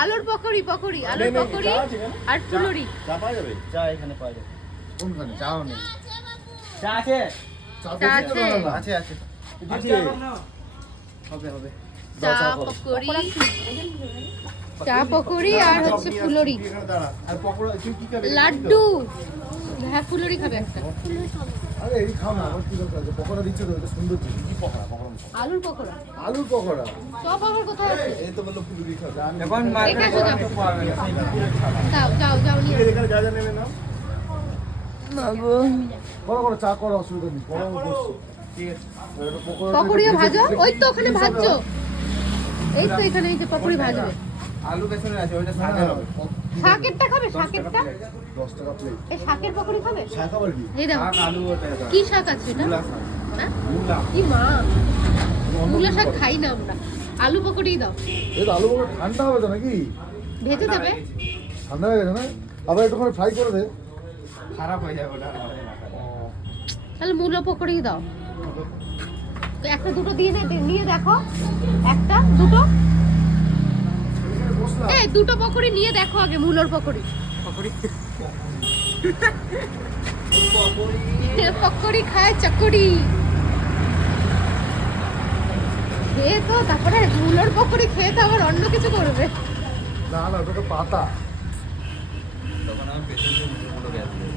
আলুর পকোড়ি আলুর পকোড়ি আর ফুলুরি। চা পাওয়া যাবে? চা এখানে পাওয়া যাবে। কোনখানে? চাও নেই। চা আছে? চা চা আছে? আছে আছে। হবে হবে। চা পকোড়ি আর হচ্ছে ফুলুরি, আর পকোড়া তুই কি খাবি? লাড্ডু। হ্যাঁ ফুলুরি খাবে একটা। আরে এই খাও না, আমার কি দরকার আছে? পকোড়া দিচ্ছে তো, এটা সুন্দর জিনিস। কি পকোড়া? আলুর পকোড়া। আলুর পকোড়া। চপ আবার কোথায় আছে? এই তো বললো ফুলুরি খাবে। এখন মার্কেটে মার্কেটে পাওয়া যাবে। যাও নিয়ে আসো। এখানে যা যা নেবে নাও। করো চা করো, অসুবিধা নেই। করো বসো। ঠিক আছে। পকোড়িও ভাজো, ওই তো ওখানে ভাজছো। এই তো এখানে এই যে পকোড়ি ভাজবে। আলু বেসনের আছে, ওইটা শাকের হবে। শাকেরটা খাবে? শাকেরটা 10 টাকা প্লেট। এই শাকের পকোড়ি খাবে? শাক আবার কি? এই দেখো শাক আলু ওটা আছে। কি শাক আছে এটা? মূলা শাক। হ্যাঁ মূলা। কি মা, মূলা শাক খাই না আমরা। আলু পকোড়ি দাও। এই তো আলু পকোড়া ঠান্ডা হবে তো নাকি? ভেজে দেবে? ঠান্ডা হয়ে গেছে না? আবার একটুখানি ফ্রাই করে দে। খারাপ হয়ে যাবে ওটা। তাহলে মূলা পকোড়ি দাও। তো একটা দুটো নিয়ে দেখো, একটা দুটো, এই দুটো পকোড়ি নিয়ে দেখো আগে, মূলোর পকোড়ি। পকোড়ি খায় চকড়ি খেয়ে তো, তারপরে মূলোর পকোড়ি খেয়ে তো আবার অন্য কিছু করবে। না ওটা তো পাতা। তখন আমি পেছন দিয়ে মুড়ো গেছে।